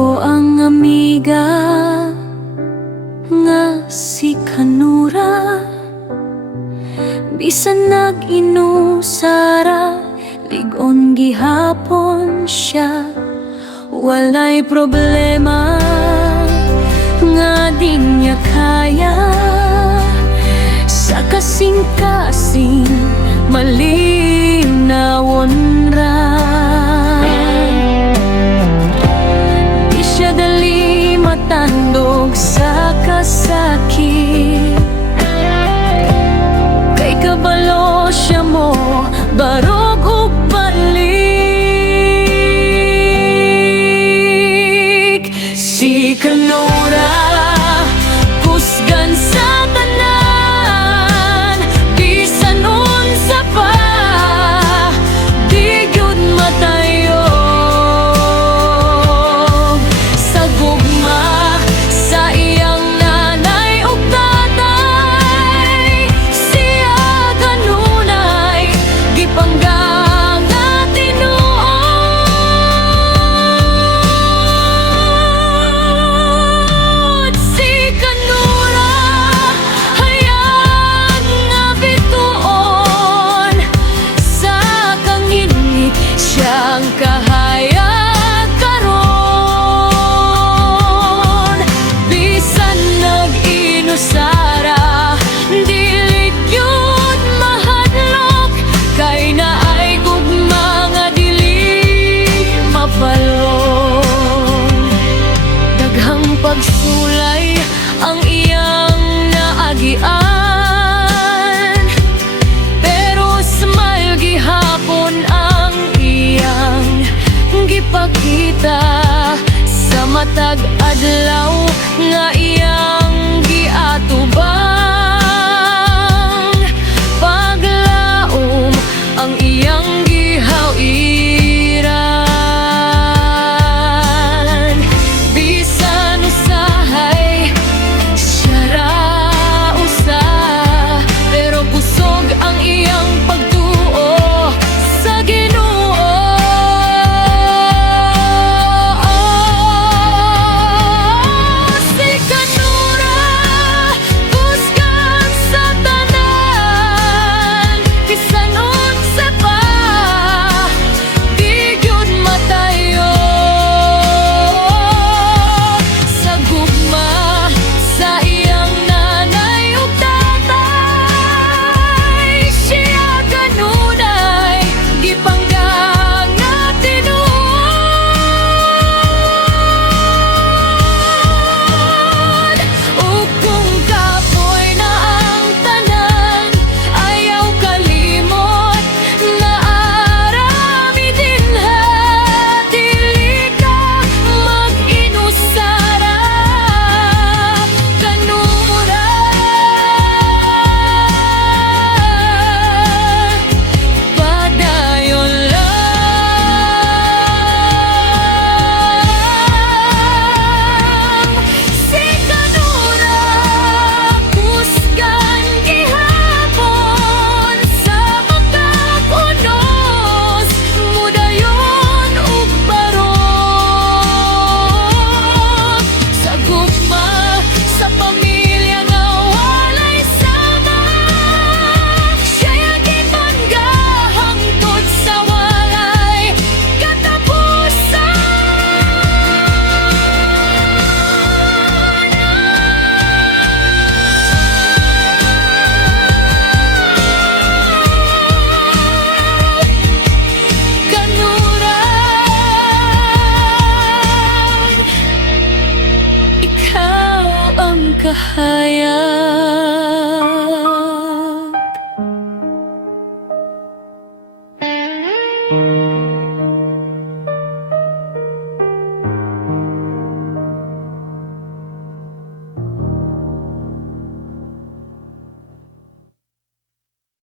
Ako ang amiga nga si Kanura, bisan nag-inusara, ligon gihapon siya. Walay problema nga di niya kaya, sa kasing-kasing malinawon ra. Di siya dali matandog sa kasakit, kay kabalo siya mo barog ug balik. Si Kanura kusgan sa tanan, bisan unsa pa di gyud matayog. Sa gugma sa iyang nanay ug tatay, siya kanunay gipanggang nga tinuod. Si Kanura hayag nga bituon, sa kanginit siyang kahayag karon. Bisan nag-inusara, dili gyud mahadlok, kay naay gugma nga dili mapalong. Daghang pagsulay ang iyang naagian, pero smile gihapon ang iyang gipakita. Sa matag adlaw nga iyang giatubang, paglaom ang iyang gihawiran. Bisan usahay siya ra usa, pero kusog ang iyang pagtuo sa Ginoo. Si Kanura kusgan sa tanan, bisan unsa pa di gyud matayog. Sa gugma sa iyang nanay ug tatay, siya kanunay gipanggang nga tinuod. Ug kung kapoy na ang tanan, ayaw kalimot na arami dinha. Dili ka mag-inusara, Kanura. Padayon lang. Si Kanura kusgan gihapon, sa makakunos mudayon ug barog. Sa gugma sa pamilya nga walay sama, siya gipangga hangtod sa walay katapusan. Kanura, ikaw ang kahayag.